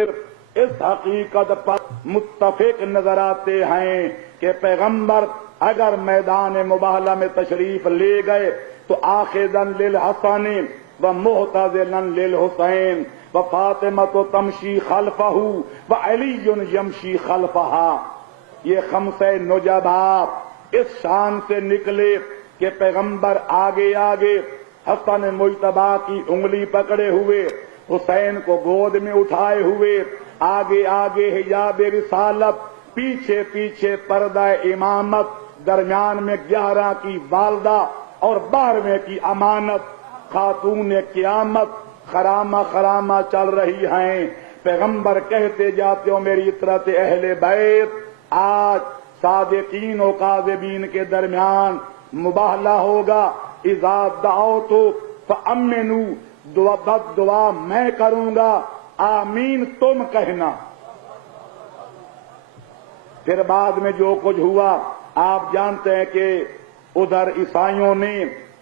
اس حقیقت پر متفق نظر آتے ہیں کہ پیغمبر اگر میدان مباہلہ میں تشریف لے گئے تو آخذاً للحسن و معتزلاً للحسین و فاطمہ تمشی خلفہ و علی یمشی خلفہا. یہ خمسہ نجبات اس شان سے نکلے کہ پیغمبر آگے آگے حسن مجتبی کی انگلی پکڑے ہوئے، حسین کو گود میں اٹھائے ہوئے، آگے آگے حجاب رسالت، پیچھے پیچھے پردہ امامت، درمیان میں 11 کی والدہ اور 12ویں کی امانت، خاتون قیامت خرامہ خرامہ چل رہی ہیں. پیغمبر کہتے جاتے ہو میری اطرت اہل بیت. آج صادقین و کاذبین کے درمیان مباہلہ ہوگا. اذا دعوت فامنوا، بد دعا میں کروں گا، آمین تم کہنا. پھر بعد میں جو کچھ ہوا آپ جانتے ہیں کہ ادھر عیسائیوں نے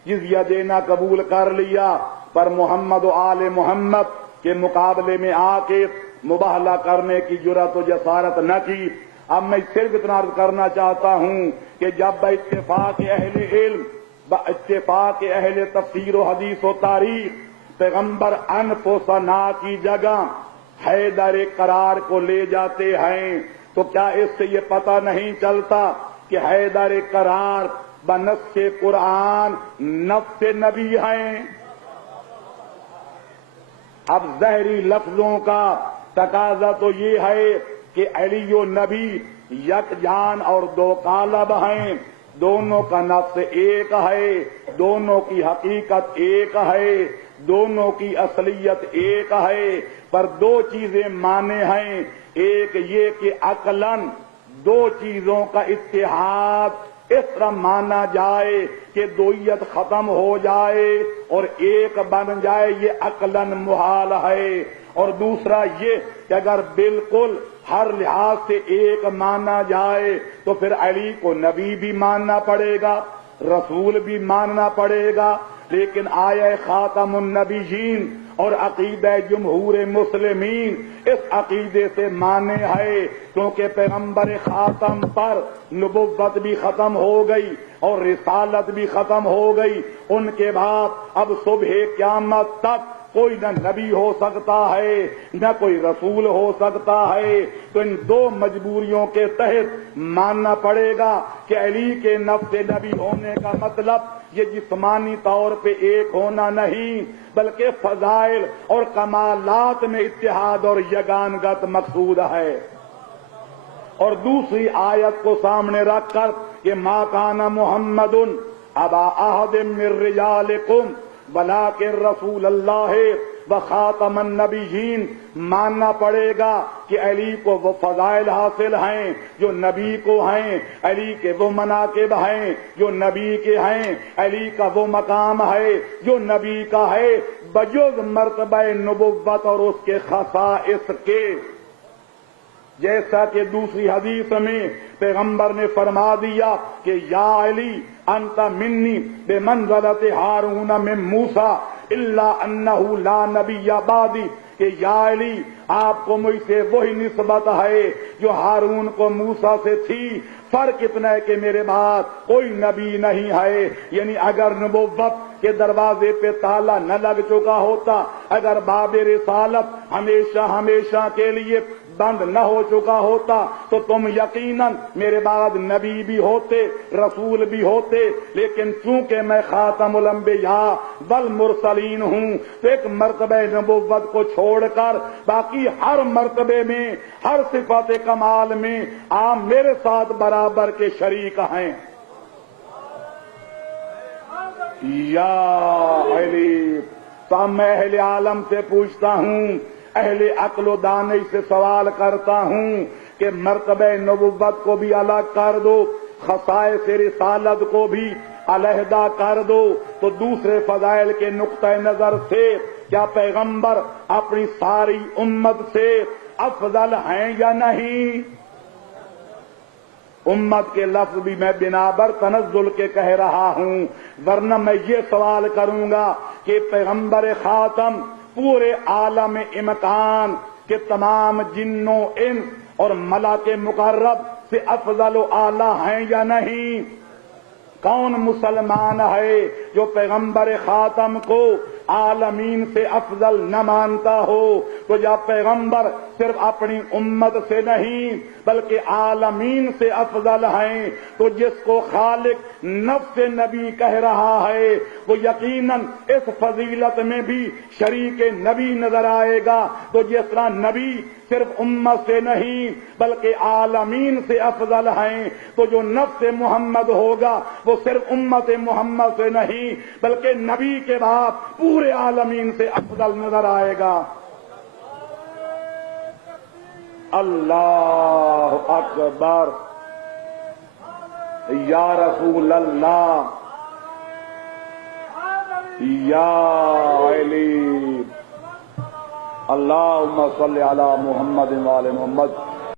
جزیہ دینا قبول کر لیا، پر محمد و آل محمد کے مقابلے میں آ کے مباہلہ کرنے کی جرأت و جسارت نہ کی. اب میں صرف اتنا عرض کرنا چاہتا ہوں کہ جب اتفاق اہل علم، اتفاق اہل تفسیر و حدیث و تاریخ پیغمبر انفسنا کی جگہ حیدر قرار کو لے جاتے ہیں تو کیا اس سے یہ پتہ نہیں چلتا کہ حیدر قرار بنص قرآن نفس نبی ہیں؟ اب ظاہری لفظوں کا تقاضا تو یہ ہے کہ علی و نبی یک جان اور دو قالب ہیں، دونوں کا نفس ایک ہے، دونوں کی حقیقت ایک ہے، دونوں کی اصلیت ایک ہے، پر دو چیزیں مانے ہیں. ایک یہ کہ عقلاً دو چیزوں کا اتحاد اس طرح مانا جائے کہ دوئیت ختم ہو جائے اور ایک بن جائے، یہ عقلاً محال ہے. اور دوسرا یہ کہ اگر بالکل ہر لحاظ سے ایک مانا جائے تو پھر علی کو نبی بھی ماننا پڑے گا، رسول بھی ماننا پڑے گا. لیکن آیا خاتم النبیین اور عقیدہ جمہور مسلمین اس عقیدے سے مانے ہے، کیونکہ پیغمبر خاتم پر نبوت بھی ختم ہو گئی اور رسالت بھی ختم ہو گئی. ان کے بعد اب صبح قیامت تک کوئی نہ نبی ہو سکتا ہے نہ کوئی رسول ہو سکتا ہے. تو ان دو مجبوریوں کے تحت ماننا پڑے گا کہ علی کے نفس نبی ہونے کا مطلب یہ جسمانی طور پہ ایک ہونا نہیں، بلکہ فضائل اور کمالات میں اتحاد اور یگانگت مقصود ہے. اور دوسری آیت کو سامنے رکھ کر کہ ما کان محمد ابا احد من رجالکم ولکن رسول اللہ وخاتم النبیین، ماننا پڑے گا کہ علی کو وہ فضائل حاصل ہیں جو نبی کو ہیں، علی کے وہ مناقب ہیں جو نبی کے ہیں، علی کا وہ مقام ہے جو نبی کا ہے بجز مرتبہ نبوت اور اس کے خصائص کے. جیسا کہ دوسری حدیث میں پیغمبر نے فرما دیا کہ یا علی انت منی بمنزلت ہارون من موسیٰ الا انہ لا نبی بعدی، کہ یا علی آپ کو مجھ سے وہی نسبت ہے جو ہارون کو موسیٰ سے تھی، فرق اتنا ہے کہ میرے بعد کوئی نبی نہیں ہے. یعنی اگر نبوت کے دروازے پہ تالا نہ لگ چکا ہوتا، اگر باب رسالت ہمیشہ ہمیشہ کے لیے بند نہ ہو چکا ہوتا تو تم یقیناً میرے بعد نبی بھی ہوتے، رسول بھی ہوتے. لیکن چونکہ میں خاتم الانبیاء والمرسلین ہوں تو ایک مرتبہ نبوت کو چھوڑ کر باقی ہر مرتبے میں، ہر صفت کمال میں آپ میرے ساتھ برابر کے شریک ہیں. یا علی، تو میں اہل عالم سے پوچھتا ہوں، اہل عقل و دانش سے سوال کرتا ہوں کہ مرتبہ نبوت کو بھی الگ کر دو، خصائص رسالت کو بھی علیحدہ کر دو، تو دوسرے فضائل کے نقطہ نظر سے کیا پیغمبر اپنی ساری امت سے افضل ہیں یا نہیں؟ امت کے لفظ بھی میں بنابر تنزل کے کہہ رہا ہوں، ورنہ میں یہ سوال کروں گا کہ پیغمبر خاتم پورے عالم امکان کہ تمام جنوں انس اور ملاک مقرب سے افضل و اعلیٰ ہیں یا نہیں؟ کون مسلمان ہے جو پیغمبر خاتم کو عالمین سے افضل نہ مانتا ہو؟ تو یا پیغمبر صرف اپنی امت سے نہیں بلکہ عالمین سے افضل ہیں، تو جس کو خالق نفس نبی کہہ رہا ہے وہ یقیناً اس فضیلت میں بھی شریک نبی نظر آئے گا۔ تو جس طرح نبی صرف امت سے نہیں بلکہ عالمین سے افضل ہیں، تو جو نفس محمد ہوگا وہ صرف امت محمد سے نہیں بلکہ نبی کے بعد پورے عالمین سے افضل نظر آئے گا۔ اللہ اکبر، یا رسول اللہ، یا علی، اللہم صلی علی محمد وآل محمد۔